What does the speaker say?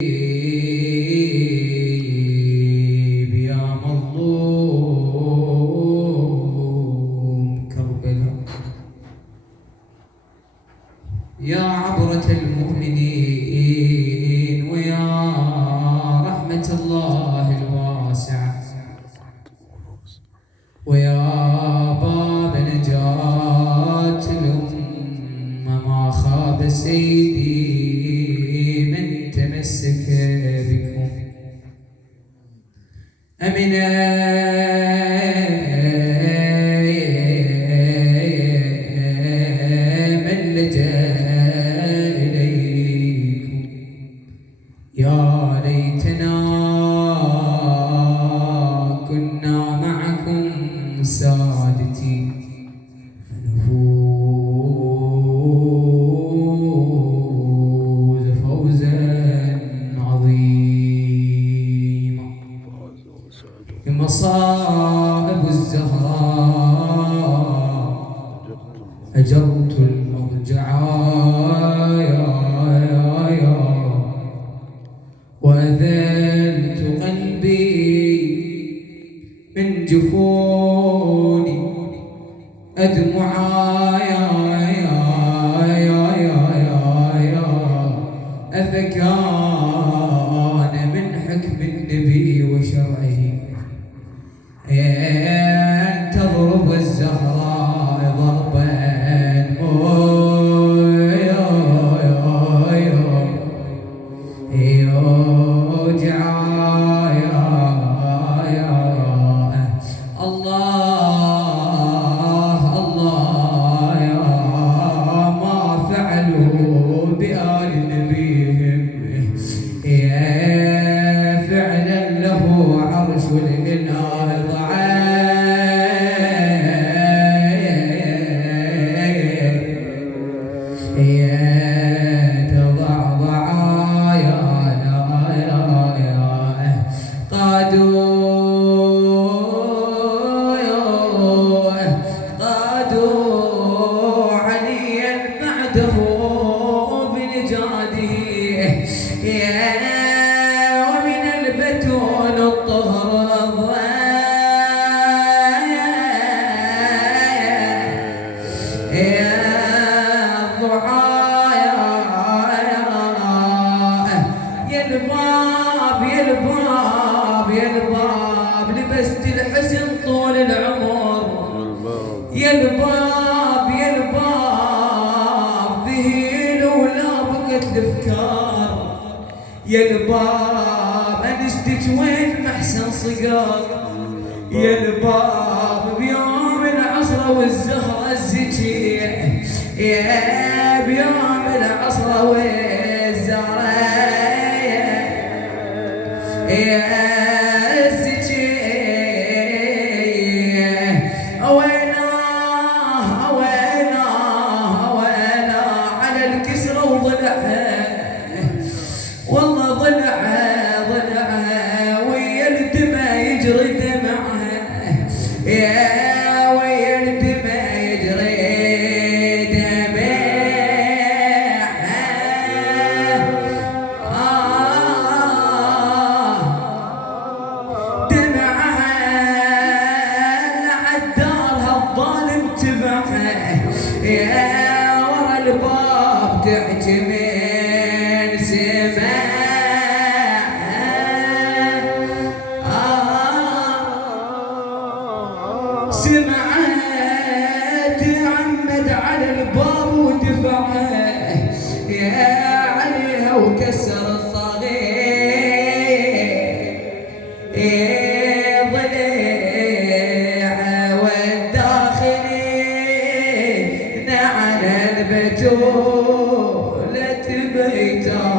يا مظلوم كربلاء، يا عبرة المؤمنين، ويا رحمة الله الواسعة، ويا باب نجاة الأمة. ما خاب سيدي من تمسك بكم. أمنا من لجأ إليكم. يا ليتنا كنا معكم سادتي، فنفوز فوزا عظيما. مصائب الزهراء أجرت المضجعا، وأذلت قلبي من جفوني أدمعا. أفكان من حكم النبي وشرعه أن تضرب الزهراء ضربا الله الله يا ما فعلوا بآل نبيهم، يا فعلا له عرش الإله قادوا عليا بعده بنجاده، ومن البتول الطهر يا الباب لبست الحزن طول العمر. يا الباب ذهيل ولا بقت الافكار. يا الباب انشتك وين محسن صقار. يا الباب بيوم العصر والزهرة الزكية، يا بيوم العصر والزهرة يا الزكية. ويناه على الكسرة وضلعها، والله ضلعها ويا الدمى يجري دمعها، يا ويا الدمى يجري دمعها لعدارها الظالم تبعها، يا ورا الباب تعجمين سماعها. سمعت تعمد على الباب ودفعها، يا عليها وكسر الصغير ضليعه والداخلين على البتولة بيتها.